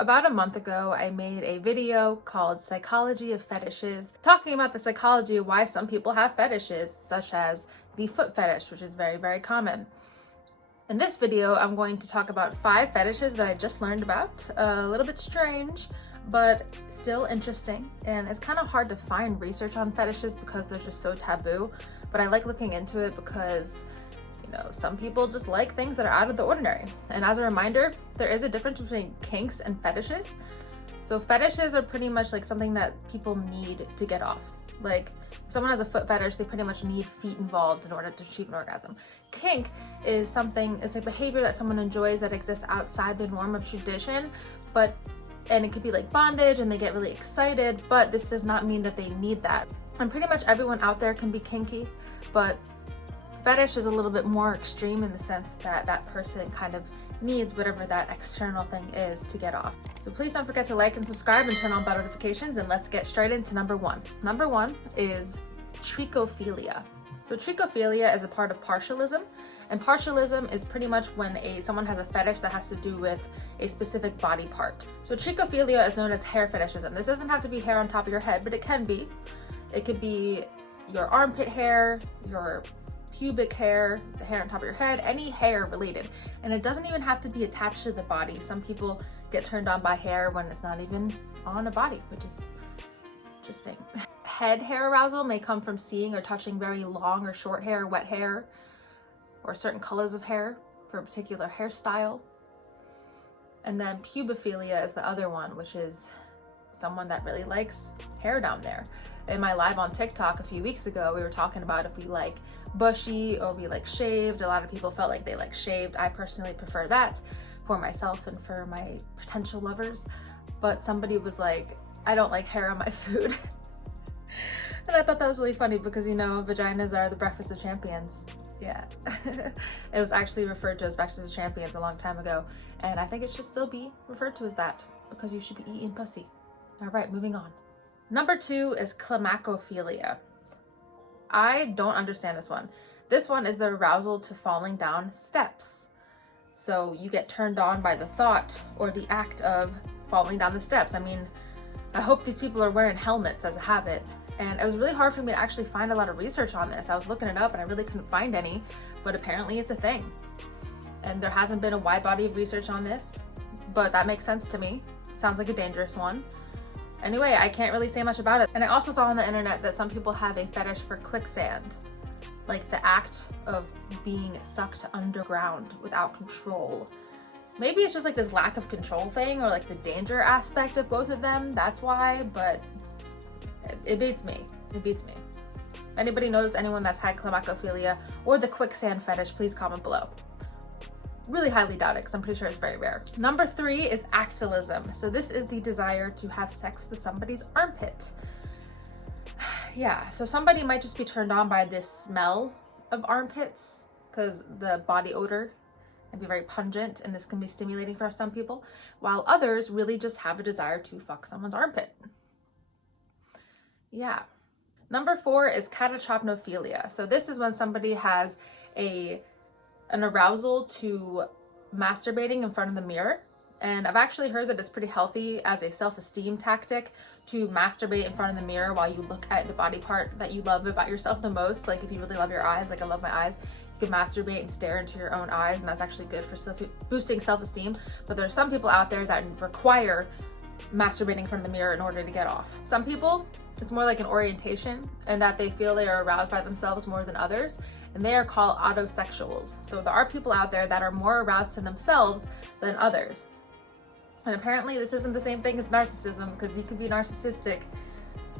About a month ago, I made a video called Psychology of Fetishes, talking about the psychology of why some people have fetishes, such as the foot fetish, which is very, very common. In this video, I'm going to talk about 5 fetishes that I just learned about. A little bit strange, but still interesting. And it's kind of hard to find research on fetishes because they're just so taboo. But I like looking into it because, you know, some people just like things that are out of the ordinary. And as a reminder, there is a difference between kinks and fetishes. So fetishes are pretty much like something that people need to get off. Like, if someone has a foot fetish, they pretty much need feet involved in order to achieve an orgasm. Kink is something, it's a behavior that someone enjoys that exists outside the norm of tradition, and it could be like bondage and they get really excited, but this does not mean that they need that. And pretty much everyone out there can be kinky, but fetish is a little bit more extreme in the sense that that person kind of needs whatever that external thing is to get off. So please don't forget to like and subscribe and turn on bell notifications, and let's get straight into number 1. Number 1 is Trichophilia. So Trichophilia is a part of partialism, and partialism is pretty much when someone has a fetish that has to do with a specific body part. So Trichophilia is known as hair fetishism. This doesn't have to be hair on top of your head, but it can be. It could be your armpit hair, your pubic hair, the hair on top of your head, any hair related. And it doesn't even have to be attached to the body. Some people get turned on by hair when it's not even on a body, which is interesting. Head hair arousal may come from seeing or touching very long or short hair, wet hair, or certain colors of hair for a particular hairstyle. And then pubophilia is the other one, which is someone that really likes hair down there. In my live on TikTok a few weeks ago, we were talking about if we like bushy or we like shaved. A lot of people felt like they like shaved. I personally prefer that for myself and for my potential lovers. But somebody was like, I don't like hair on my food. And I thought that was really funny because, you know, vaginas are the breakfast of champions. Yeah. It was actually referred to as breakfast of champions a long time ago. And I think it should still be referred to as that because you should be eating pussy. All right, moving on. Number 2 is Clamocophilia. I don't understand this one. This one is the arousal to falling down steps. So you get turned on by the thought or the act of falling down the steps. I mean, I hope these people are wearing helmets as a habit. And it was really hard for me to actually find a lot of research on this. I was looking it up and I really couldn't find any, but apparently it's a thing. And there hasn't been a wide body of research on this, but that makes sense to me. Sounds like a dangerous one. Anyway, I can't really say much about it. And I also saw on the internet that some people have a fetish for quicksand, like the act of being sucked underground without control. Maybe it's just like this lack of control thing or like the danger aspect of both of them. That's why, but it beats me. It beats me. If anybody knows anyone that's had Clamocophilia or the quicksand fetish, please comment below. Really highly doubt it because I'm pretty sure it's very rare. Number 3 is Axialism. So this is the desire to have sex with somebody's armpit. Yeah, so somebody might just be turned on by this smell of armpits because the body odor can be very pungent and this can be stimulating for some people, while others really just have a desire to fuck someone's armpit. Yeah. Number 4 is Trichophilia. So this is when somebody has an arousal to masturbating in front of the mirror. And I've actually heard that it's pretty healthy as a self-esteem tactic to masturbate in front of the mirror while you look at the body part that you love about yourself the most. Like if you really love your eyes, like I love my eyes, you can masturbate and stare into your own eyes, and that's actually good for boosting self-esteem. But there's some people out there that require masturbating in front of the mirror in order to get off. Some people, it's more like an orientation and that they feel they are aroused by themselves more than others, and they are called autosexuals. So there are people out there that are more aroused to themselves than others. And apparently this isn't the same thing as narcissism, because you could be narcissistic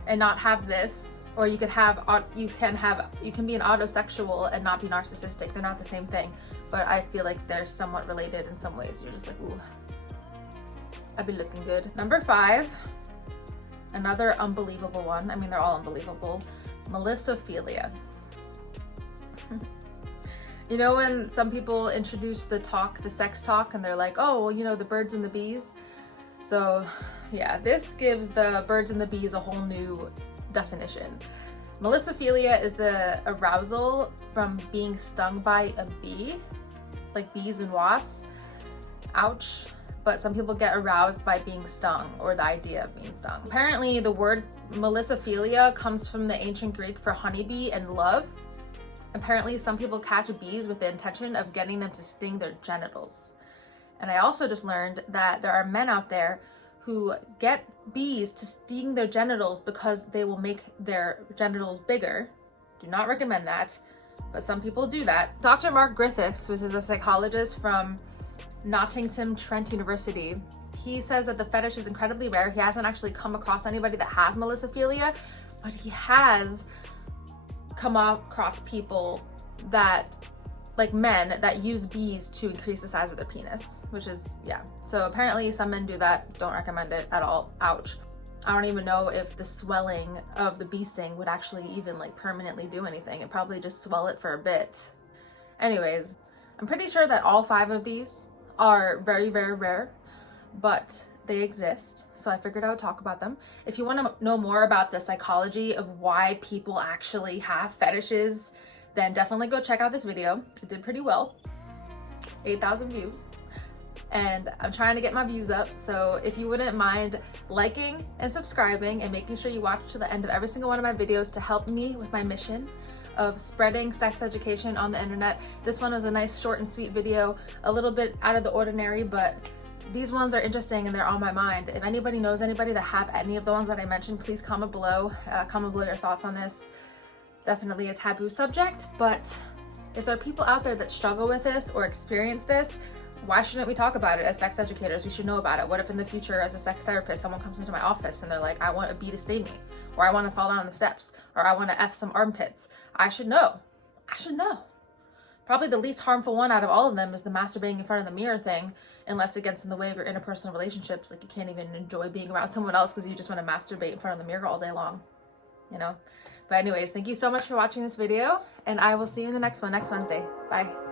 and not have this, or you can be an autosexual and not be narcissistic. They're not the same thing, but I feel like they're somewhat related in some ways. You're just like, ooh, I've been looking good. Number 5, another unbelievable one. I mean, they're all unbelievable. Melissophilia. You know when some people introduce the sex talk, and they're like, oh, well, you know, the birds and the bees? So yeah, this gives the birds and the bees a whole new definition. Melissophilia is the arousal from being stung by a bee, like bees and wasps. Ouch. but some people get aroused by being stung or the idea of being stung. Apparently, the word Melissophilia comes from the ancient Greek for honeybee and love. Apparently, some people catch bees with the intention of getting them to sting their genitals. And I also just learned that there are men out there who get bees to sting their genitals because they will make their genitals bigger. Do not recommend that, but some people do that. Dr. Mark Griffiths, which is a psychologist from Nottingham Trent University, he says that the fetish is incredibly rare. He hasn't actually come across anybody that has Melissophilia, but he has come across people that, like men, that use bees to increase the size of their penis, which is, yeah. So apparently some men do that. Don't recommend it at all. Ouch. I don't even know if the swelling of the bee sting would actually even like permanently do anything. It'd probably just swell it for a bit. Anyways, I'm pretty sure that all 5 of these are very, very rare, but they exist. So I figured I would talk about them. If you want to know more about the psychology of why people actually have fetishes, then definitely go check out this video. It did pretty well, 8,000 views. And I'm trying to get my views up. So if you wouldn't mind liking and subscribing and making sure you watch to the end of every single one of my videos to help me with my mission of spreading sex education on the internet. This one was a nice short and sweet video, a little bit out of the ordinary, but these ones are interesting and they're on my mind. If anybody knows anybody that have any of the ones that I mentioned, please comment below. Comment below your thoughts on this. Definitely a taboo subject, but if there are people out there that struggle with this or experience this, why shouldn't we talk about it as sex educators? We should know about it. What if in the future, as a sex therapist, someone comes into my office and they're like, I want a bee to sting me, or I want to fall down the steps, or I want to F some armpits? I should know. I should know. Probably the least harmful one out of all of them is the masturbating in front of the mirror thing, unless it gets in the way of your interpersonal relationships. Like you can't even enjoy being around someone else because you just want to masturbate in front of the mirror all day long, you know? But anyways, thank you so much for watching this video, and I will see you in the next one next Wednesday. Bye.